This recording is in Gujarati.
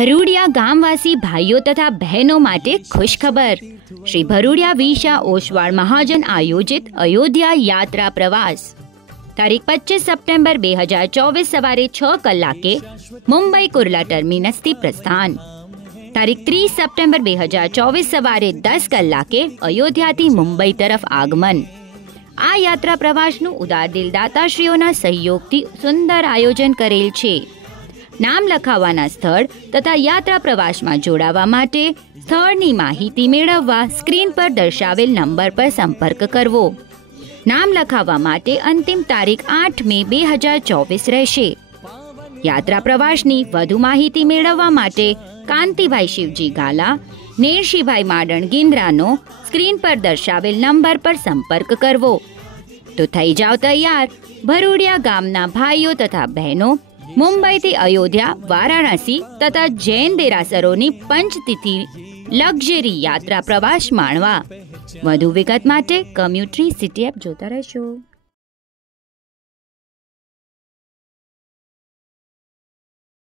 ભરૂડિયા ગામવાસી ભાઈઓ તથા બહેનો માટે ખુશખબર। શ્રી ભરૂડિયા વિશા ઓસવાળ મહાજન આયોજિત અયોધ્યા યાત્રા પ્રવાસ તારીખ 25 સપ્ટેમ્બર 2024 સવારે 6 કલાકે મુંબઈ કુર્લા ટર્મિનસથી પ્રસ્થાન। તારીખ 30 સપ્ટેમ્બર 2024 સવારે 10 કલાકે અયોધ્યાથી મુંબઈ તરફ આગમન। આ યાત્રા પ્રવાસનું ઉદાર દિલદાતાશ્રીઓના સહયોગથી સુંદર આયોજન કરેલ છે। નામ લખાવવાના સ્થળ તથા યાત્રા પ્રવાસમાં જોડાવા માટે સ્થળની માહિતી મેળવવા સ્ક્રીન પર દર્શાવેલ નંબર પર સંપર્ક કરવો। નામ લખાવવા માટે અંતિમ તારીખ 8 મે 2024 રહેશે। યાત્રા પ્રવાસની વધુ માહિતી મેળવવા માટે કાંતિભાઈ શિવજી ગાલા, નેરશીભાઈ માડણ ગિંદ્રાનો સ્ક્રીન પર દર્શાવેલ નંબર પર સંપર્ક કરવો। તો થઈ જાઓ તૈયાર ભરૂડિયા ગામના ભાઈઓ તથા બહેનો મુંબઈથી અયોધ્યા, વારાણસી તથા જૈન દેરાસરોની પંચતિથિ લક્ઝરી યાત્રા પ્રવાસ માણવા। વધુ વિગત માટે કમ્યુટરી સિટી એપ જોતા રહેશો।